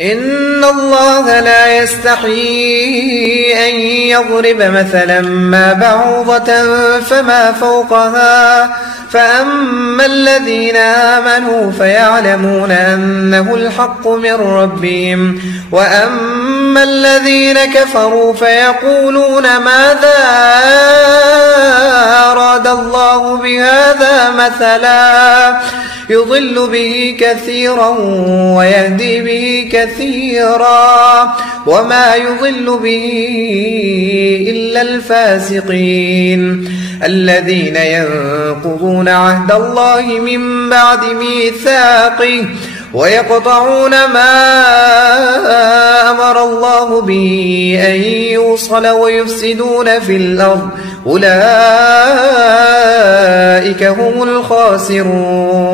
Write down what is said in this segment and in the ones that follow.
إن الله لا يستحيي أن يضرب مثلا ما بعوضة فما فوقها فأما الذين آمنوا فيعلمون أنه الحق من ربهم وأما الذين كفروا فيقولون ماذا أراد الله بهذا مثلا يضل به كثيرا ويهدي به كثيرا وما يضل به إلا الفاسقين الذين ينقضون عهد الله من بعد ميثاقه ويقطعون ما أمر الله به أن يوصل ويفسدون في الأرض أولئك هم الخاسرون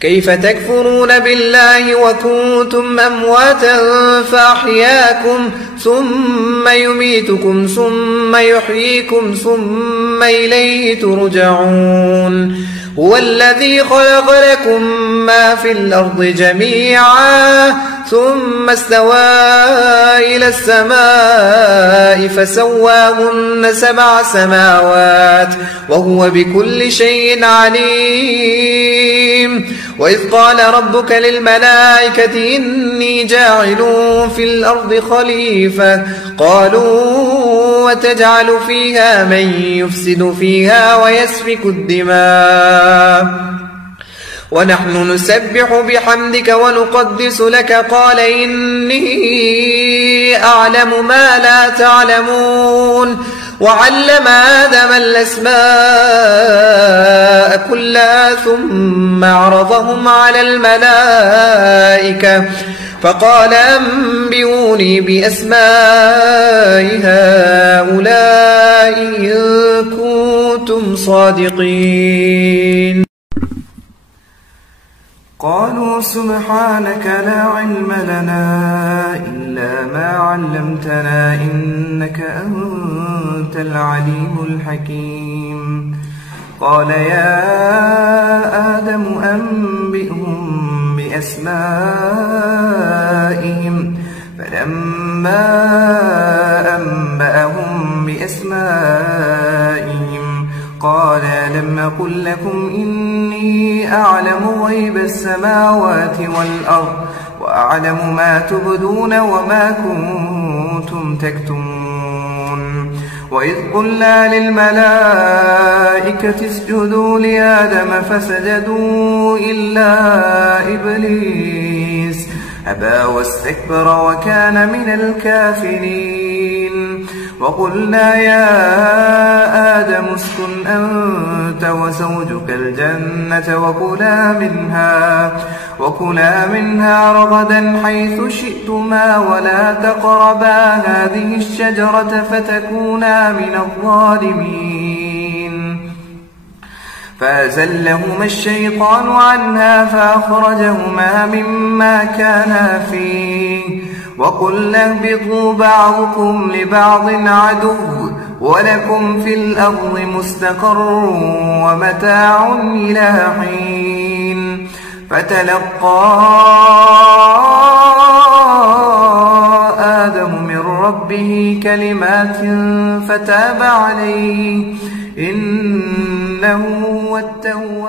كيف تكفرون بالله وكنتم أمواتا فأحياكم ثم يميتكم ثم يحييكم ثم إليه ترجعون هو الذي خلق لكم ما في الأرض جميعا ثم استوى إلى السماء فسواهن 7 سماوات وهو بكل شيء عليم وإذ قال ربك للملائكة إني جاعل في الأرض خليفة قالوا وتجعل فيها من يفسد فيها ويسفك الدماء ونحن نسبح بحمدك ونقدس لك قال إني أعلم ما لا تعلمون وعلم آدم الأسماء كلها ثم عرضهم على الملائكة فقال أنبئوني بأسماء هؤلاء إن كنتم صادقين قالوا سبحانك لا علم لنا إلا ما علمتنا إنك أنت العليم الحكيم قال يا آدم أنبئهم بأسمائهم فلما أنبأهم بأسمائهم قال لم أقل لكم إني أعلم غيب السماوات والأرض وأعلم ما تبدون وما كنتم تكتمون وإذ قلنا للملائكة اسجدوا لآدم فسجدوا إلا إبليس أبى واستكبر وكان من الكافرين وقلنا يا آدم اسكن أنت وزوجك الجنة وكلا منها رغدا حيث شئتما ولا تقربا هذه الشجرة فتكونا من الظالمين فأزلهما الشيطان عنها فأخرجهما مما كانا فيه وقلنا اهبطوا بعضكم لبعض عدو ولكم في الأرض مستقر ومتاع إلى حين فتلقى آدم من ربه كلمات فتاب عليه إنه هو التواب